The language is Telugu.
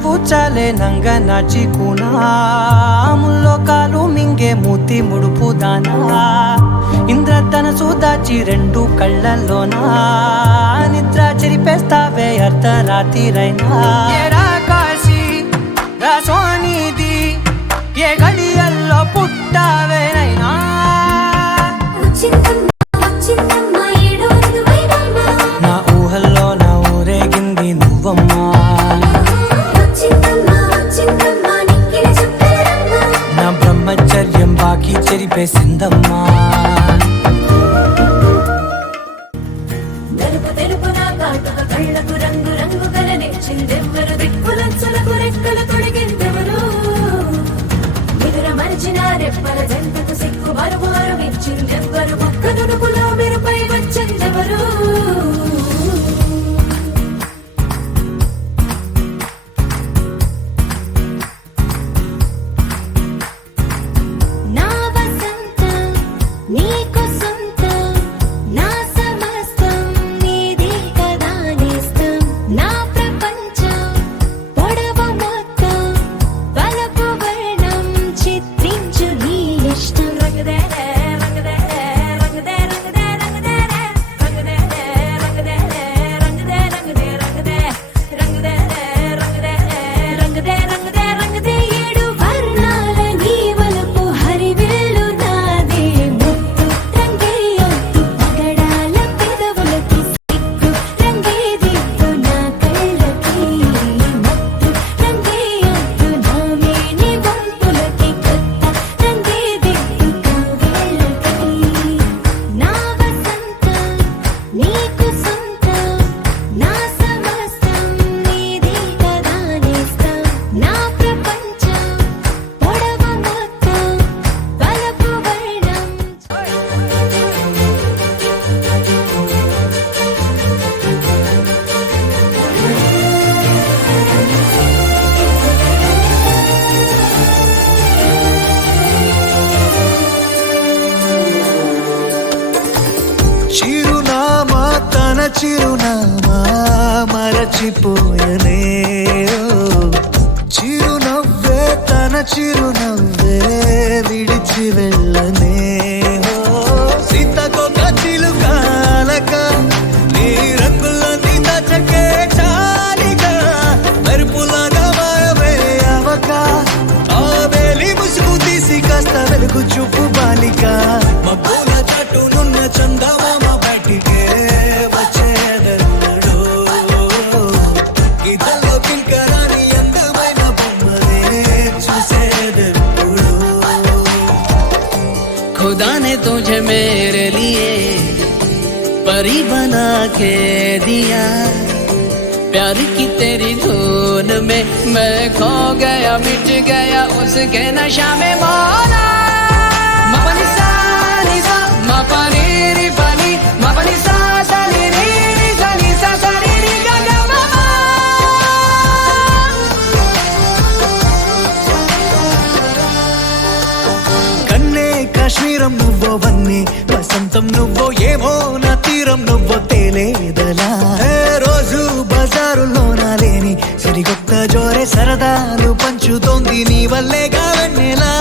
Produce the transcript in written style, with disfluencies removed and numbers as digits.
నవ్వు చాలే నంగ నాచి కూనాముల్లో కాలు మింగే మూతి ముడుపు దానా ఇంద్రధనసు దాచి రెండు కళ్ళల్లోనా నిద్ర చెరిపేస్తావే అర్ధరాత్రిరైనా కాశీ రాసోనిది ఏ గడియల్లో పుట్టావేనైనా నా ఊహల్లో నా ఊరేగింది నువ్వమ్మా నా బ్రహ్మచర్యం బాకీ చెరిపేసిందమ్మా కళ్ళకు రంగు రంగు కలనిచ్చిందెవ్వరు దిక్కులచ్చలకు రెక్కలు తొడిగిందెవరు నిదుర మరిచిన రెప్పల జంటకు సిక్కు మరుమారు ఇచ్చిందెవ్వరు ఒక్క నునుపులో మెరుపై వచ్చిందెవరు చిరునామా తన చిరునామా మరచిపోయనే చిరునవ్వే తన చిరునవ్వే విడిచి వెళ్ళనే సీతకొక చిలుకాలక నీ రంగులన్నీ దచకే చాలిగా మెరుపులాగా మాయమే అవక ఆ వేలి ముసుగు తీసి కాస్త వెలుగు చూపు బాలిక మబ్బుల చాటునున్న చందమామ బయటికే వచ్చేదెన్నడో ఇదల్లో కింకరాని అందమైన బొమ్మనే చూసేదెప్పుడు खुदा ने तुझे मेरे लिए परी बना के दिया प्यार की तेरी धुन में मैं खो गया मिट गया उसके नशा में मौला मपनी सा नी सा मपनी री पनी मपनी सा सा नी री नी सा नी सा सा री री गा गा मामा కన్నే కాశ్మీరం నువ్వో వన్నే వసంతం నువ్వో ఏమో నా తీరం నువ్వో తేలేదలా రోజు బజారులోనా లేని సరికొత్త జోరే సరదాలు పంచుతోంది నీ వల్లేగా వెన్నెలా